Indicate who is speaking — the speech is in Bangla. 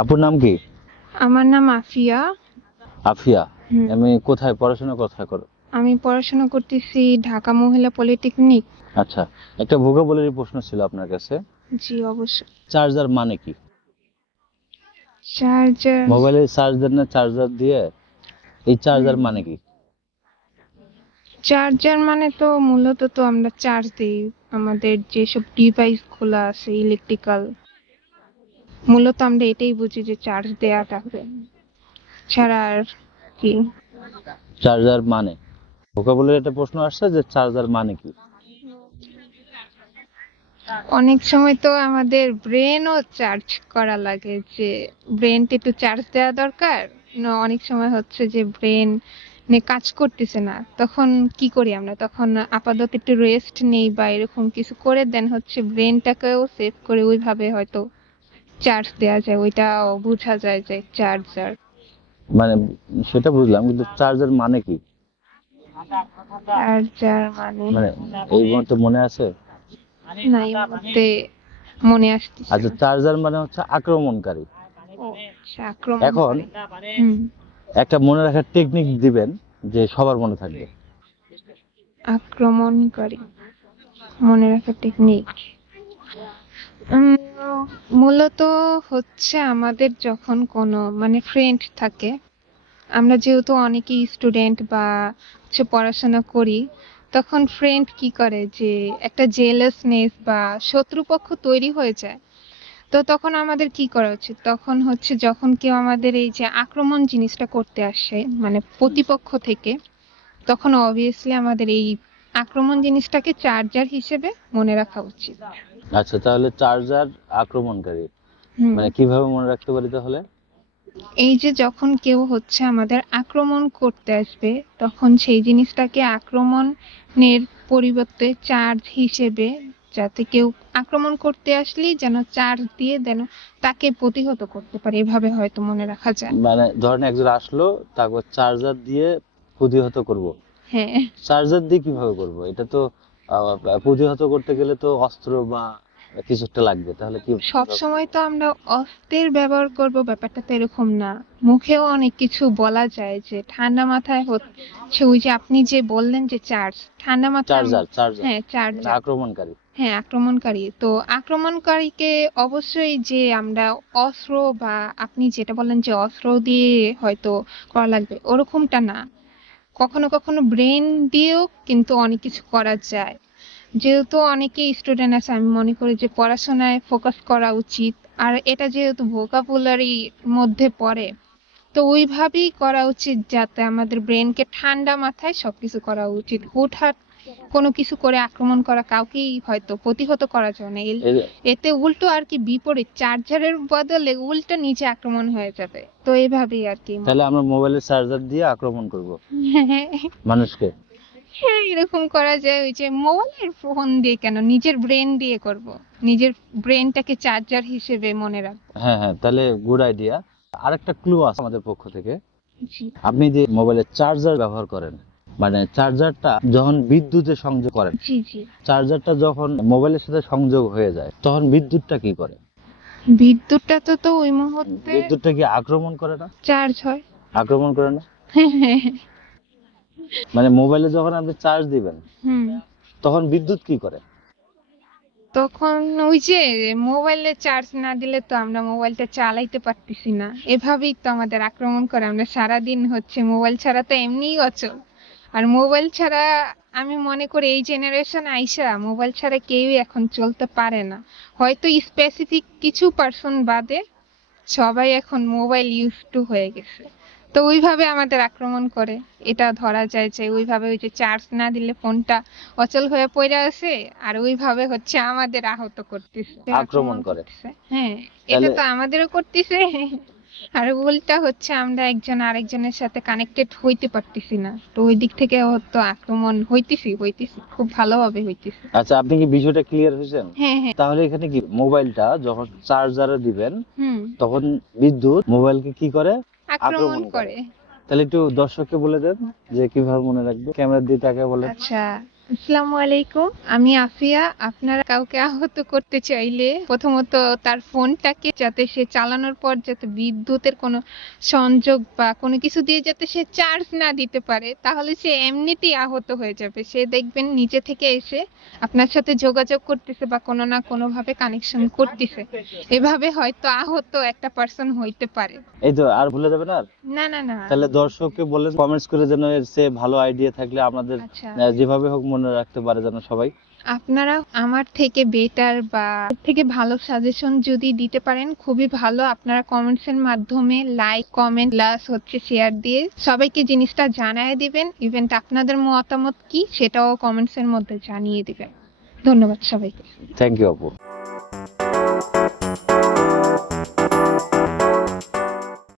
Speaker 1: আপুর নাম কি?
Speaker 2: আমার নাম আফিয়া।
Speaker 1: আফিয়া আমি কোথায় পড়াশোনা কোথায় করো?
Speaker 2: আমি পড়াশোনা করতেছি ঢাকা মহিলা পলিটেকনিক।
Speaker 1: আচ্ছা একটা ভোগাবলের প্রশ্ন ছিল আপনার কাছে।
Speaker 2: জি অবশ্যই।
Speaker 1: চার্জার মানে কি?
Speaker 2: চার্জার
Speaker 1: মোবাইলে চার্জার না চার্জার দিয়ে? এই চার্জার মানে কি?
Speaker 2: চার্জার মানে তো মূলত তো আমরা চার্জ দিই। আমাদের যেসব ডিভাইসগুলো আছে ইলেকট্রিক্যাল। মূলত আমরা এটাই বুঝি যে চার্জ দেওয়াটাকে ছাড়া আর কি?
Speaker 1: চার্জার মানে? ভোকাবলের একটা প্রশ্ন আসছে যে চার্জার মানে কি?
Speaker 2: অনেক সময় তো আমাদের ব্রেনও চার্জ করা লাগে যে ব্রেনটা একটু চার্জ দেওয়া দরকার। না অনেক সময় হচ্ছে যে ব্রেন নে কাজ করতেছে না। তখন কি করি আমরা? তখন আপাতত একটু রেস্ট নেই বা এরকম কিছু করে দেন হচ্ছে ব্রেনটাকেও সেভ করে ওইভাবে হয়তো চার্জ দেওয়া যায় ওইটা বোঝা যায় যে চার্জার
Speaker 1: মানে সেটা বুঝলাম কিন্তু চার্জার মানে কি?
Speaker 2: চার্জার মানে
Speaker 1: মানে এই মুহূর্তে মনে আছে?
Speaker 2: না এই মুহূর্তে মনে আসতেছে
Speaker 1: আচ্ছা চার্জার মানে হচ্ছে আক্রমণকারী।
Speaker 2: আচ্ছা,
Speaker 1: এখন একটা মনে রাখার টেকনিক দিবেন যে সবার মনে থাকবে।
Speaker 2: আক্রমণকারী মনে রাখার টেকনিক মূলত হচ্ছে আমাদের যখন কোনো মানে ফ্রেন্ড থাকে, আমরা যেহেতু অনেকেই স্টুডেন্ট বা হচ্ছে পড়াশোনা করি, তখন ফ্রেন্ড কি করে যে একটা জেলাসনেস বা শত্রুপক্ষ তৈরি হয়ে যায়। তো তখন আমাদের কি করা উচিত? তখন হচ্ছে যখন কেউ আমাদের এই যে আক্রমণ জিনিসটা করতে আসে মানে প্রতিপক্ষ থেকে, তখন অবভিয়াসলি আমাদের এই আক্রমণ জিনিসটাকে চার্জার হিসেবে মনে রাখা উচিত।
Speaker 1: আচ্ছা তাহলে চার্জার আক্রমণকারী। মানে কীভাবে মনে রাখতে পারি তাহলে?
Speaker 2: এই যে যখন কেউ হচ্ছে আমাদের আক্রমণ করতে আসবে তখন সেই জিনিসটাকে আক্রমণের পরিবর্তে চার্জ হিসেবে যাতে কেউ আক্রমণ করতে আসলেই যেন চার্জ দিয়ে যেন তাকে প্রতিহত করতে পারে এভাবে হয়তো মনে রাখা যায়।
Speaker 1: মানে ধরেন একজন আসলো তারপর চার্জার দিয়ে প্রতিহত করব।
Speaker 2: হ্যাঁ।
Speaker 1: চার্জার দিয়ে কীভাবে করব? এটা তো প্রতিহত করতে গেলে তো অস্ত্র বা কিছু একটা লাগবে তাহলে কি?
Speaker 2: সব সময় তো আমরা অস্ত্রের ব্যবহার করব ব্যাপারটা তো এরকম না। মুখেও অনেক কিছু বলা যায় যে ঠান্ডা মাথায় হচ্ছে ওই যে আপনি যে বললেন যে চার্জ ঠান্ডা মাথায়
Speaker 1: চার্জার চার্জার।
Speaker 2: হ্যাঁ চার্জার।
Speaker 1: আক্রমণকারী।
Speaker 2: হ্যাঁ আক্রমণকারী। তো আক্রমণকারীকে অবশ্যই যে আমরা অস্ত্র বা আপনি যেটা বললেন যে অস্ত্র দিয়ে হয়তো করা লাগবে ওরকমটা না। কখনো কখনো ব্রেন দিয়েও কিন্তু অনেক কিছু করা যায়। যেহেতু অনেকে স্টুডেন্ট আছে, আমি মনে করি যে পড়াশোনায় ফোকাস করা উচিত। আর এটা যেহেতু ভোকাবুলারি মধ্যে পড়ে, তো ওইভাবেই করা উচিত যাতে আমাদের ব্রেনকে ঠান্ডা মাথায় সবকিছু করা উচিত। হুটহাট কোনো কিছু করে আক্রমণ করা কাউকেই হয়তো প্রতিহত করা যায় না এতে উল্টো আর কি বিপরীত চার্জারের বদলে উল্টো নিচে আক্রমণ হয়ে যাবে। তো এইভাবেই আর কি।
Speaker 1: তাহলে আমরা মোবাইলের চার্জার দিয়ে আক্রমণ করব। মানুষকে।
Speaker 2: হ্যাঁ এরকম করা যায়। ওই যে মোবাইলের ফোন দিয়ে কেন? নিজের ব্রেন দিয়ে করব। নিজের ব্রেনটাকে চার্জার হিসেবে মনে রাখব।
Speaker 1: হ্যাঁ হ্যাঁ তাহলে গুড আইডিয়া আরেকটা ক্লু আছে আমাদের পক্ষ থেকে। আপনি যে মোবাইলের চার্জার ব্যবহার করেন মানে চার্জারটা যখন বিদ্যুতে সংযোগ করেন
Speaker 2: জি জি।
Speaker 1: চার্জারটা যখন মোবাইলের সাথে সংযোগ হয়ে যায় তখন বিদ্যুৎটা কি করে?
Speaker 2: বিদ্যুৎটা তো তো ওই মুহূর্তে
Speaker 1: বিদ্যুৎটা কি আক্রমণ করে না?
Speaker 2: চার্জ হয়।
Speaker 1: আক্রমণ করে না? মানে মোবাইলে যখন আপনি চার্জ দিবেন
Speaker 2: হুম।
Speaker 1: তখন বিদ্যুৎ কি করে?
Speaker 2: তখন ওই যে মোবাইলে চার্জ না দিলে তো আমরা মোবাইলটা চালাইতে পারতেছি না। এভাবেই তো আমাদের আক্রমণ করে। আমরা সারাদিন হচ্ছে মোবাইল ছাড়া তো এমনিই অচল। আর মোবাইল ছাড়া আমি মনে করি এই জেনারেশন আইসা মোবাইল ছাড়া কেউই এখন চলতে পারে না হয়তো স্পেসিফিক কিছু পার্সন বাদে সবাই এখন মোবাইল ইউজ টু হয়ে গেছে তো ওইভাবে আমাদের আক্রমণ করে এটা ধরা যায় যে ওইভাবে ওই যে চার্জ না দিলে ফোনটা অচল হয়ে পড়ে আছে আর ওইভাবে হচ্ছে আমাদের আহত করতেছে
Speaker 1: আক্রমণ করে।
Speaker 2: করতেছে। হ্যাঁ এটা তো আমাদেরও করতেছে আর উল্টা হচ্ছে আমরা একজন আরেকজনের সাথে কানেক্টেড হইতে পারতেছি না। তো ওই দিক থেকে তো আক্রমণ হইতেছি হইতেছি। খুব ভালোভাবে হইতেছে।
Speaker 1: আচ্ছা আপনি কি বিষয়টা ক্লিয়ার হয়েছেন?
Speaker 2: হ্যাঁ হ্যাঁ।
Speaker 1: তাহলে এখানে কি মোবাইলটা যখন চার্জারে দিবেন তখন বিদ্যুৎ মোবাইলকে কি করে?
Speaker 2: আক্রমণ
Speaker 1: করে। তাহলে একটু দর্শককে বলে দেন যে কীভাবে মনে রাখবে। ক্যামেরা দিয়ে তাকে বলে
Speaker 2: আচ্ছা। আসসালামু আলাইকুম। আমি আফিয়া। আপনারা কাউকে আহত করতে চাইলে প্রথমত তার ফোনটাকে যাতে সে চালানোর পর যাতে বিদ্যুতের কোনো সংযোগ বা কোনো কিছু দিয়ে যাতে সে চার্জ না দিতে পারে তাহলে সে এমনিতেই আহত হয়ে যাবে। সে দেখবেন নিচে থেকে এসে আপনার সাথে যোগাযোগ করতেছে বা কোনো না কোনো ভাবে কানেকশন করতেছে। এভাবে হয়তো আহত একটা পার্সন হইতে পারে।
Speaker 1: এই তো আর ভুলে যাবেন আর?
Speaker 2: না না না।
Speaker 1: তাহলে দর্শককে বলেন কমেন্টস করে যেন এর চেয়ে ভালো আইডিয়া থাকলে আমাদের
Speaker 2: আচ্ছা।
Speaker 1: যেভাবে হোক মনে রাখতে পারে যেন সবাই।
Speaker 2: আপনারা আমার থেকে বেটার বা থেকে ভালো সাজেশন যদি দিতে পারেন খুবই ভালো। আপনারা কমেন্টস এর মাধ্যমে লাইক কমেন্ট প্লাস হচ্ছে শেয়ার দিয়ে সবাইকে জিনিসটা জানায় দিবেন। ইভেন্ট আপনাদের মতামত কি সেটাও কমেন্টস এর মধ্যে জানিয়ে দিবেন। ধন্যবাদ সবাইকে।
Speaker 1: থ্যাংক ইউ আপু।